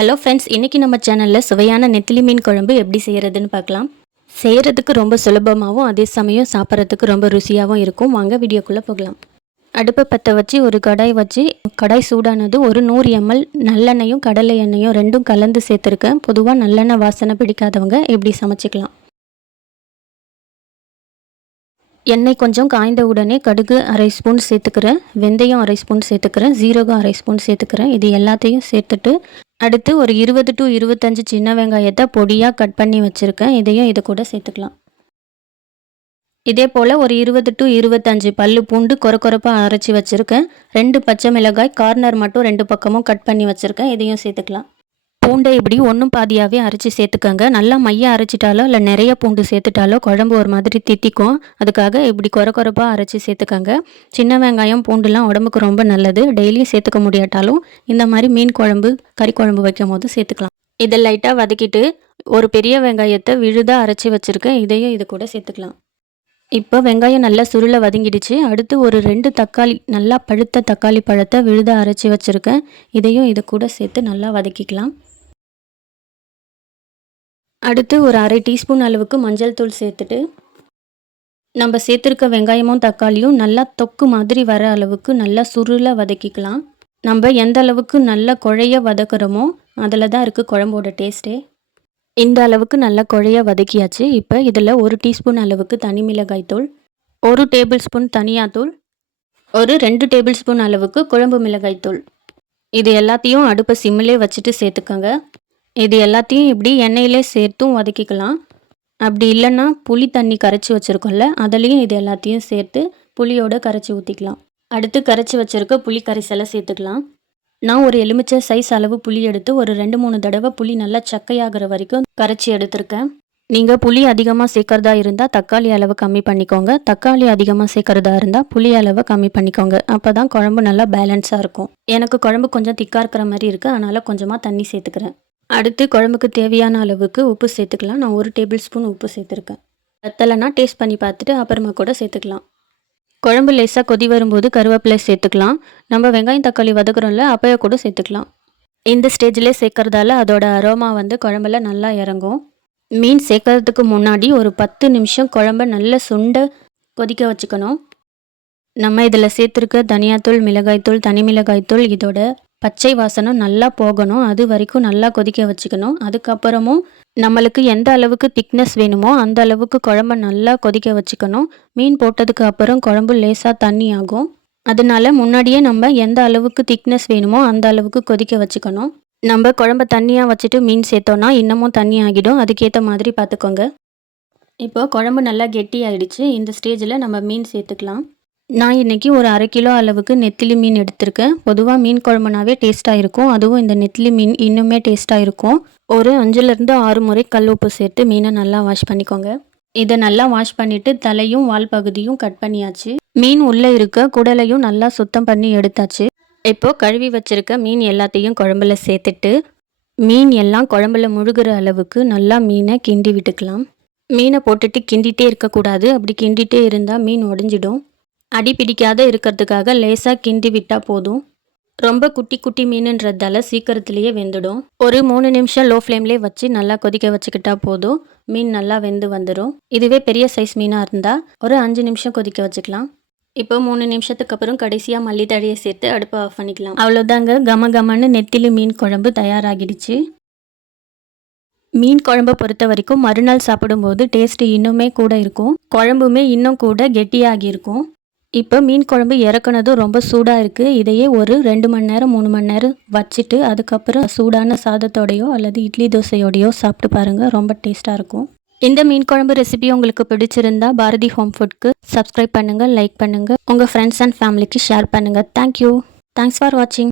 Hello friends, இன்றைக்கி நம்ம சேனலில் சுவையான நெத்திலி மீன் குழம்பு எப்படி செய்கிறதுன்னு பார்க்கலாம். செய்கிறதுக்கு ரொம்ப சுலபமாகவும் அதே சமயம் சாப்பிட்றதுக்கு ரொம்ப ருசியாகவும் இருக்கும். வாங்க வீடியோக்குள்ளே போகலாம். அடுப்பை பற்ற வச்சு ஒரு கடாய் வச்சு கடாய் சூடானது ஒரு 100 ml நல்லெண்ணெயும் கடலை எண்ணெயும் ரெண்டும் கலந்து சேர்த்துருக்கேன். பொதுவாக நல்லெண்ணெய் வாசனை பிடிக்காதவங்க எப்படி சமைச்சிக்கலாம். எண்ணெய் கொஞ்சம் காய்ந்த உடனே கடுகு அரை ஸ்பூன் சேர்த்துக்கிறேன், வெந்தயம் அரை ஸ்பூன் சேர்த்துக்கிறேன், ஜீரகம் அரை ஸ்பூன் சேர்த்துக்கிறேன். இது எல்லாத்தையும் சேர்த்துட்டு அடுத்து ஒரு 20 to 25 சின்ன வெங்காயத்தை பொடியாக கட் பண்ணி வச்சுருக்கேன். இதையும் இது கூட சேர்த்துக்கலாம். இதே போல் ஒரு 20 to 25 பல்லு பூண்டு கொரப்பாக அரைச்சி வச்சுருக்கேன். 2 பச்சை மிளகாய் கார்னர் மட்டும் 2 பக்கமும் கட் பண்ணி வச்சுருக்கேன். இதையும் சேர்த்துக்கலாம். பூண்டை இப்படி ஒன்றும் பாதியாகவே அரைச்சி சேர்த்துக்கோங்க. நல்லா மையம் அரைச்சிட்டாலோ இல்லை நிறைய பூண்டு சேர்த்துட்டாலோ குழம்பு ஒரு மாதிரி தித்திக்கும். அதுக்காக இப்படி கொரப்பாக அரைச்சி சேர்த்துக்கோங்க. சின்ன வெங்காயம் பூண்டுலாம் உடம்புக்கு ரொம்ப நல்லது. டெய்லியும் சேர்த்துக்க முடியாட்டாலும் இந்த மாதிரி மீன் குழம்பு கறி குழம்பு வைக்கும் போது சேர்த்துக்கலாம். இதை லைட்டாக வதக்கிட்டு ஒரு பெரிய வெங்காயத்தை விழுதாக அரைச்சி வச்சுருக்கேன். இதையும் இது கூட சேர்த்துக்கலாம். இப்போ வெங்காயம் நல்லா சுருளை வதங்கிடுச்சு. அடுத்து ஒரு 2 தக்காளி, நல்லா பழுத்த தக்காளி பழத்தை விழுதாக அரைச்சி வச்சுருக்கேன். இதையும் இது கூட சேர்த்து நல்லா வதக்கிக்கலாம். அடுத்து ஒரு அரை டீஸ்பூன் அளவுக்கு மஞ்சள் தூள் சேர்த்துட்டு நம்ம சேர்த்துருக்க வெங்காயமும் தக்காளியும் நல்லா தொக்கு மாதிரி வர அளவுக்கு நல்லா சுருளை வதக்கிக்கலாம். நம்ம எந்த அளவுக்கு நல்லா குழைய வதக்குறோமோ அதில் தான் இருக்குது குழம்போட டேஸ்ட்டே. இந்த அளவுக்கு நல்லா குழைய வதக்கியாச்சு. இப்போ இதில் 1 டீஸ்பூன் அளவுக்கு தனி மிளகாய் தூள், 1 டேபிள் ஸ்பூன் தனியாத்தூள், ஒரு 2 டேபிள் ஸ்பூன் அளவுக்கு குழம்பு மிளகாய் தூள், இது எல்லாத்தையும் அடுப்பை சிம்மிலே வச்சுட்டு சேர்த்துக்கோங்க. இது எல்லாத்தையும் இப்படி எண்ணெயிலே சேர்த்தும் வதக்கிக்கலாம். அப்படி இல்லைன்னா புளி தண்ணி கரைச்சி வச்சுருக்கோம்ல, அதுலேயும் இது எல்லாத்தையும் சேர்த்து புளியோடு கரைச்சி ஊற்றிக்கலாம். அடுத்து கரைச்சி வச்சுருக்க புளி கரைசலை சேர்த்துக்கலாம். நான் ஒரு எலுமிச்சை சைஸ் அளவு புளி எடுத்து ஒரு 2-3 தடவை புளி நல்லா சக்கையாகிற வரைக்கும் கரைச்சி எடுத்திருக்கேன். நீங்கள் புளி அதிகமாக சேர்க்குறதா இருந்தால் தக்காளி அளவு கம்மி பண்ணிக்கோங்க. தக்காளி அதிகமாக சேர்க்குறதா இருந்தால் புளி அளவை கம்மி பண்ணிக்கோங்க. அப்போ தான் குழம்பு நல்லா பேலன்ஸாக இருக்கும். எனக்கு குழம்பு கொஞ்சம் திக்காக இருக்கிற மாதிரி இருக்குது, அதனால் கொஞ்சமாக தண்ணி சேர்த்துக்கிறேன். அடுத்து குழம்புக்கு தேவையான அளவுக்கு உப்பு சேர்த்துக்கலாம். நான் 1 டேபிள் ஸ்பூன் உப்பு சேர்த்துருக்கேன். பத்தலைன்னா டேஸ்ட் பண்ணி பார்த்துட்டு அப்புறமா கூட சேர்த்துக்கலாம். குழம்பு லேசாக கொதி வரும்போது கருவேப்பிலை சேர்த்துக்கலாம். நம்ம வெங்காயம் தக்காளி வதக்குறோம்ல, அப்போயே கூட சேர்த்துக்கலாம். இந்த ஸ்டேஜில் சேர்க்கறதால அதோட அரோமா குழம்புல நல்லா இறங்கும். மீன் சேர்க்கறதுக்கு முன்னாடி ஒரு 10 நிமிஷம் குழம்ப நல்லா சுண்ட கொதிக்க வச்சுக்கணும். நம்ம இதில் சேர்த்துருக்க தனியாத்தூள், மிளகாய்த்தூள், தனி மிளகாய்த்தூள் இதோட பச்சை வாசனம் நல்லா போகணும். அது வரைக்கும் நல்லா கொதிக்க வச்சுக்கணும். அதுக்கப்புறமும் நம்மளுக்கு எந்த அளவுக்கு திக்னஸ் வேணுமோ அந்த அளவுக்கு குழம்ப நல்லா கொதிக்க வச்சுக்கணும். மீன் போட்டதுக்கு அப்புறம் குழம்பு லேசாக தண்ணி ஆகும். அதனால முன்னாடியே நம்ம எந்த அளவுக்கு திக்னஸ் வேணுமோ அந்த அளவுக்கு கொதிக்க வச்சுக்கணும். நம்ம குழம்ப தண்ணியாக வச்சுட்டு மீன் சேர்த்தோன்னா இன்னமும் தண்ணி ஆகிடும். அதுக்கேற்ற மாதிரி பார்த்துக்கோங்க. இப்போ குழம்பு நல்லா கெட்டி ஆகிடுச்சு. இந்த ஸ்டேஜில் நம்ம மீன் சேர்த்துக்கலாம். நான் இன்றைக்கி ஒரு 1/2 கிலோ அளவுக்கு நெத்திலி மீன் எடுத்திருக்கேன். பொதுவாக மீன் குழம்புனாவே டேஸ்ட்டாக இருக்கும். அதுவும் இந்த நெத்திலி மீன் இன்னுமே டேஸ்ட்டாக இருக்கும். ஒரு 5லேருந்து 6 முறை கல் உப்பு சேர்த்து மீனை நல்லா வாஷ் பண்ணிக்கோங்க. இதை நல்லா வாஷ் பண்ணிவிட்டு தலையும் வால் பகுதியும் கட் பண்ணியாச்சு. மீன் உள்ளே இருக்க குடலையும் நல்லா சுத்தம் பண்ணி எடுத்தாச்சு. இப்போது கழுவி வச்சுருக்க மீன் எல்லாத்தையும் குழம்புல சேர்த்துட்டு மீன் எல்லாம் குழம்புல முழுகிற அளவுக்கு நல்லா மீனை கிண்டி விட்டுக்கலாம். மீனை போட்டுட்டு கிண்டிகிட்டே இருக்கக்கூடாது. அப்படி கிண்டிகிட்டே இருந்தால் மீன் உடஞ்சிடும். அடி பிடிக்காத இருக்கிறதுக்காக லேசாக கிண்டி விட்டால் போதும். ரொம்ப குட்டி குட்டி மீனுன்றதால சீக்கிரத்துலேயே வெந்துடும். ஒரு 3 நிமிஷம் லோ ஃப்ளேம்லேயே வச்சு நல்லா கொதிக்க வச்சுக்கிட்டா போதும். மீன் நல்லா வெந்து வந்துடும். இதுவே பெரிய சைஸ் மீனாக இருந்தால் ஒரு 5 நிமிஷம் கொதிக்க வச்சுக்கலாம். இப்போ 3 நிமிஷத்துக்கு அப்புறம் கடைசியாக மல்லித்தழையை சேர்த்து அடுப்பை ஆஃப் பண்ணிக்கலாம். அவ்வளோதாங்க, கம கமன்னு நெத்திலி மீன் குழம்பு தயாராகிடுச்சு. மீன் குழம்பை பொறுத்த வரைக்கும் மறுநாள் சாப்பிடும்போது டேஸ்ட்டு இன்னுமே கூட இருக்கும். குழம்புமே இன்னும் கூட கெட்டியாகி இருக்கும். இப்போ மீன் குழம்பு இறக்குனதும் ரொம்ப சூடாக இருக்குது. இதையே ஒரு 2 மணி நேரம் 3 மணி நேரம் வச்சுட்டு அதுக்கப்புறம் சூடான சாதத்தோடையோ அல்லது இட்லி தோசையோடையோ சாப்பிட்டு பாருங்கள், ரொம்ப டேஸ்ட்டாக இருக்கும். இந்த மீன் குழம்பு ரெசிபி உங்களுக்கு பிடிச்சிருந்தா பாரதி ஹோம் ஃபுட்க்கு சப்ஸ்கிரைப் பண்ணுங்கள், லைக் பண்ணுங்கள், உங்கள் ஃப்ரெண்ட்ஸ் அண்ட் ஃபேமிலிக்கு ஷேர் பண்ணுங்கள். தேங்க்யூ. தேங்க்ஸ் ஃபார் வாட்சிங்.